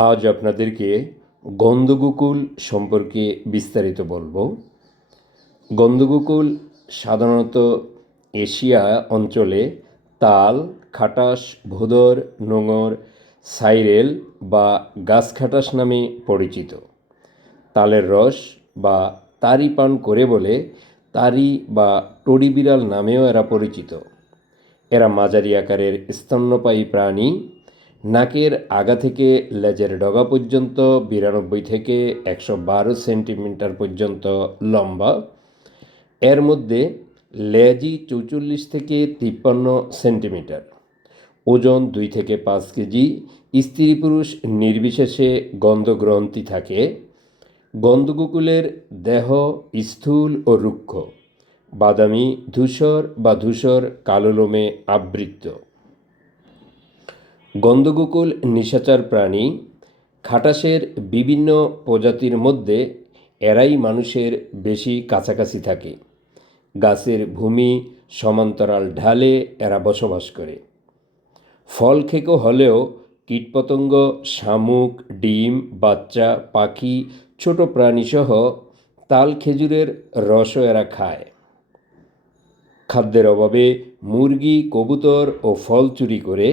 আজ আপনাদেরকে গন্ধগোকুল সম্পর্কে বিস্তারিত বলবো। গন্ধগোকুল সাধারণত এশিয়া অঞ্চলে তাল, খাটাশ, ভোঁদর, নোঙর, সাইরেল বা গাছ খাটাশ নামে পরিচিত। তালের রস বা তারি পান করে বলে তারি বা টড়ি বিড়াল নামেও এরা পরিচিত। এরা মাঝারি আকারের স্তন্যপায়ী প্রাণী। নাকের আগা থেকে লেজের ডগা পর্যন্ত 92 থেকে 112 সেন্টিমিটার পর্যন্ত লম্বা। এর মধ্যে লেজই 44 থেকে 53 সেন্টিমিটার। ওজন 2 থেকে 5 কেজি। স্ত্রী পুরুষ নির্বিশেষে গন্ধগ্রন্থি থাকে। গন্ধগোকুলের দেহ স্থূল ও রুক্ষ, বাদামি ধূসর বা ধূসর কালো লোমে আবৃত। গন্ধগোকুল নিশাচর প্রাণী। খাটাশের বিভিন্ন প্রজাতির মধ্যে এরাই মানুষের বেশি কাছাকাছি থাকে। গাছের ভূমি সমান্তরাল ঢালে এরা বসবাস করে। ফল খেকো হলেও কীটপতঙ্গ, শামুক, ডিম, বাচ্চা, পাখি, ছোট প্রাণীসহ তাল খেজুরের রসও এরা খায়। খাদ্যের অভাবে মুরগি, কবুতর ও ফল চুরি করে।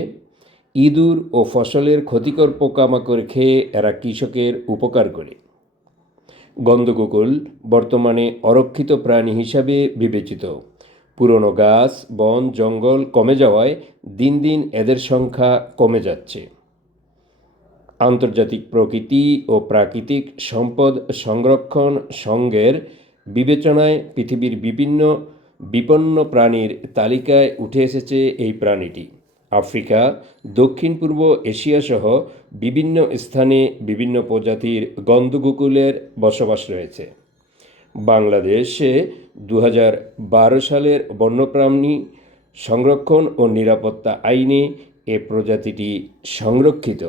ইঁদুর ও ফসলের ক্ষতিকর পোকামাকড় খেয়ে এরা কৃষকের উপকার করে। গন্ধগোকুল বর্তমানে অরক্ষিত প্রাণী হিসাবে বিবেচিত। পুরনো গাছ, বন, জঙ্গল কমে যাওয়ায় দিন দিন এদের সংখ্যা কমে যাচ্ছে। আন্তর্জাতিক প্রকৃতি ও প্রাকৃতিক সম্পদ সংরক্ষণ সংঘের বিবেচনায় পৃথিবীর বিভিন্ন বিপন্ন প্রাণীর তালিকায় উঠে এসেছে এই প্রাণীটি। আফ্রিকা, দক্ষিণ পূর্ব এশিয়া সহ বিভিন্ন স্থানে বিভিন্ন প্রজাতির গন্ধগোকুলের বসবাস রয়েছে। বাংলাদেশে 2012 সালের বন্যপ্রাণী সংরক্ষণ ও নিরাপত্তা আইনে এ প্রজাতিটি সংরক্ষিত।